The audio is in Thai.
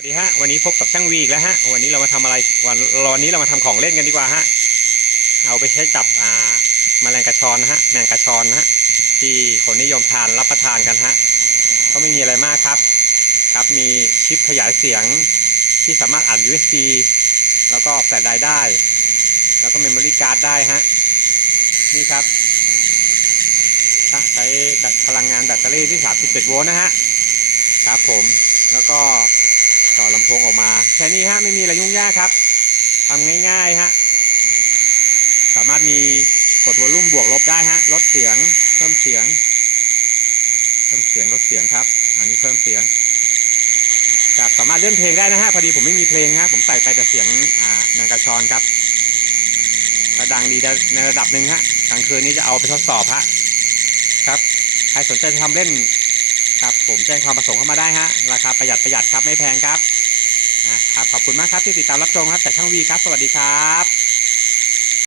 สวัสดีฮะวันนี้พบกับช่างวีอีกแล้วฮะวันนี้เรามาทำอะไรวันนี้เรามาทำของเล่นกันดีกว่าฮะเอาไปใช้จับแมลงกระชอนนะฮะแมงกระชอนนะฮะที่คนนิยมทานรับประทานกันฮะก็ไม่มีอะไรมากครับมีชิปขยายเสียงที่สามารถอ่าน USB แล้วก็แฟลชไดร์ได้แล้วก็เมมโมรี่การ์ดได้ฮะนี่ครับใช้พลังงานแบตเตอรี่ที่37โวลต์นะฮะครับผมแล้วก็ต่อลำโพงออกมาแค่นี้ฮะไม่มีอะไรยุ่งยากครับทำง่ายๆฮะสามารถมีกดวอลลุ่มบวกลบได้ฮะลดเสียงเพิ่มเสียงลดเสียงครับอันนี้เพิ่มเสียงครับสามารถเลื่อนเพลงได้นะฮะพอดีผมไม่มีเพลงฮะผมใส่ไปแต่เสียงแมงกระชอนครับก็ดังดีในระดับหนึ่งฮะกลางคืนนี้จะเอาไปทดสอบฮะครับใครสนใจจะทำเล่นครับผมแจ้งความประสงค์เข้ามาได้ฮะราคาประหยัดครับไม่แพงครับครับขอบคุณมากครับที่ติดตามรับชมครับจากช่างวีครับสวัสดีครับ